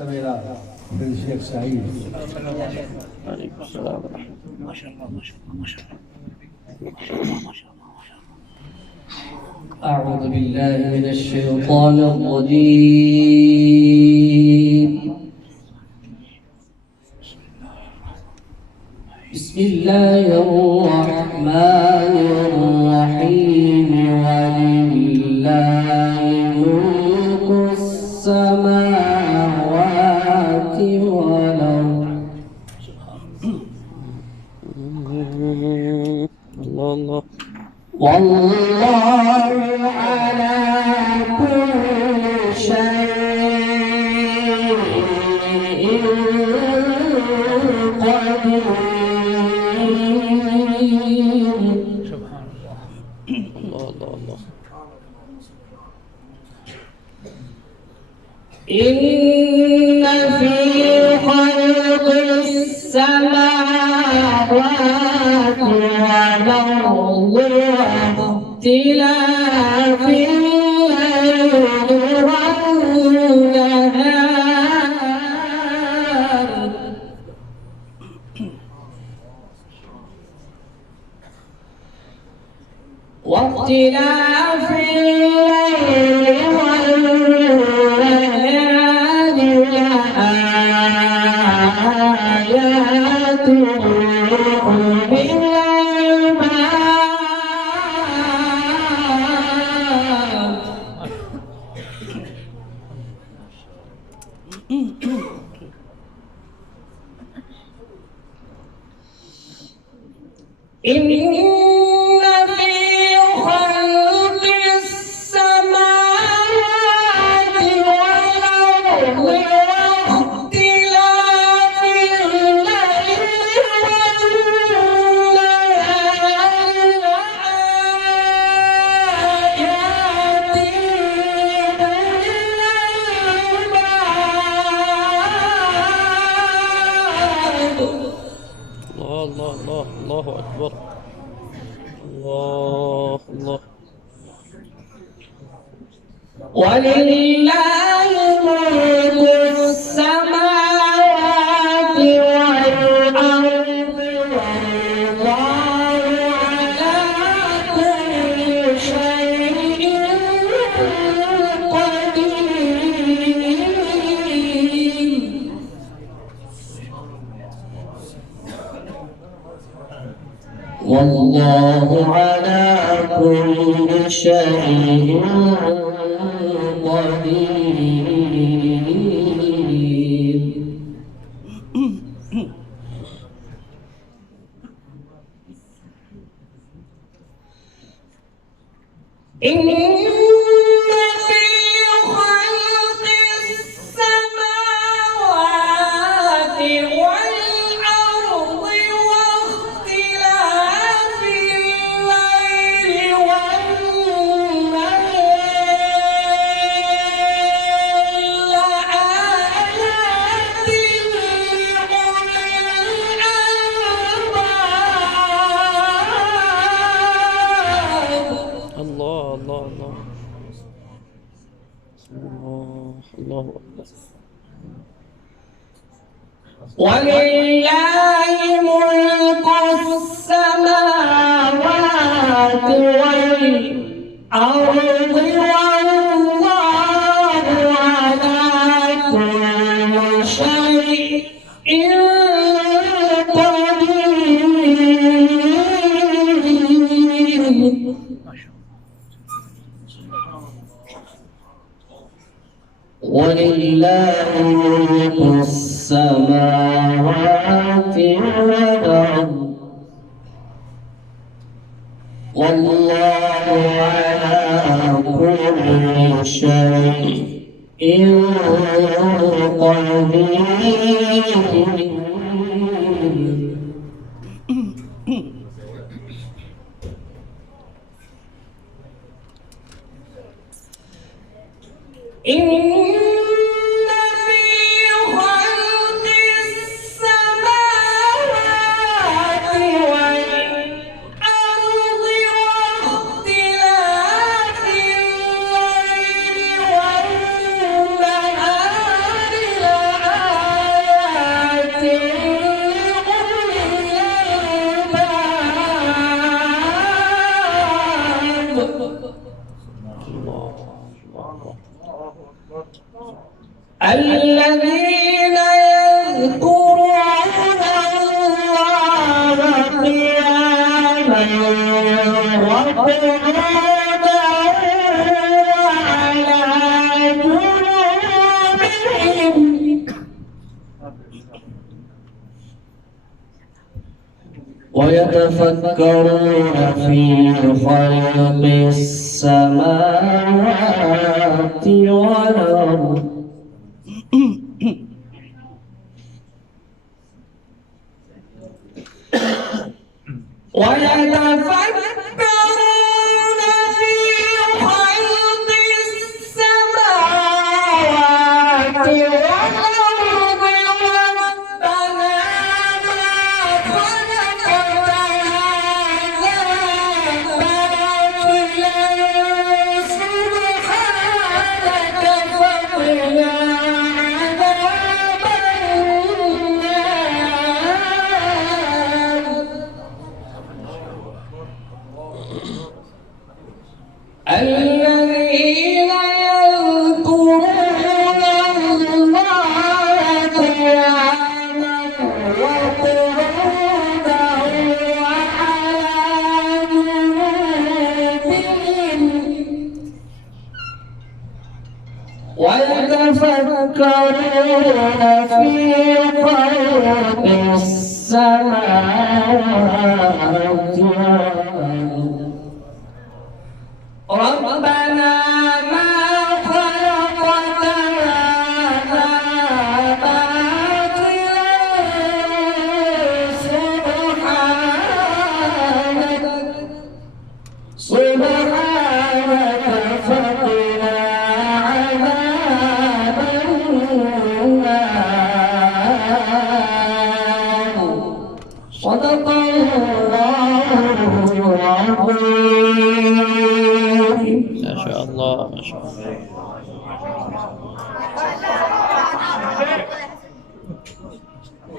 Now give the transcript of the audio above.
إلى الشيخ سعيد. عليكم السلام ورحمة الله. ما شاء الله ما شاء الله ما شاء الله ما شاء الله ما شاء الله ما شاء الله. أعوذ بالله من الشيطان الرجيم. بسم الله الرحمن الرحيم. ولله ملك السماوات والأرض. الله الله. والله على كل شيء قدير. سبحان الله. الله الله الله. إن في خلق السماوات والأرض واختلاف الليل والنهار واختلاف الليل والنهار لآيات لأولي إن في خلق السماوات والأرض واختلاف الليل والنهار لآيات لأولي الألباب. الله الله الله الله أكبر. الله الله. ولله ملك السماوات والأرض والله على كل شيء قدير. والله على كل شيء قدير. إن في خلق السماوات والأرض واختلاف الليل والنهار لآيات لأولي الألباب. الله الله الله. الله الله أكبر. ولله ملك السماوات والأرض والله على كل شيء قدير. ما شاء الله. ولله ملك السماوات والأرض والله على كل شيء قدير. إن في خلق السماوات والأرض واختلاف الليل والنهار الذين يذكرون الله قياما وقعودا وعلى جنوبهم ويتفكرون في خلق السماوات والأرض ويتفكرون في خلق السماوات والأرض ربنا ما خلقت هذا باطلا سبحانك فقنا عذاب النار الذين يذكرون الله قياما وقعودا وعلى جنوبهم ويتفكرون في خلق السماوات والأرض ربنا ما خلقت هذا باطلا سبحانك فقنا عذاب النار صدق الله العظيم. ما شاء الله ما شاء الله.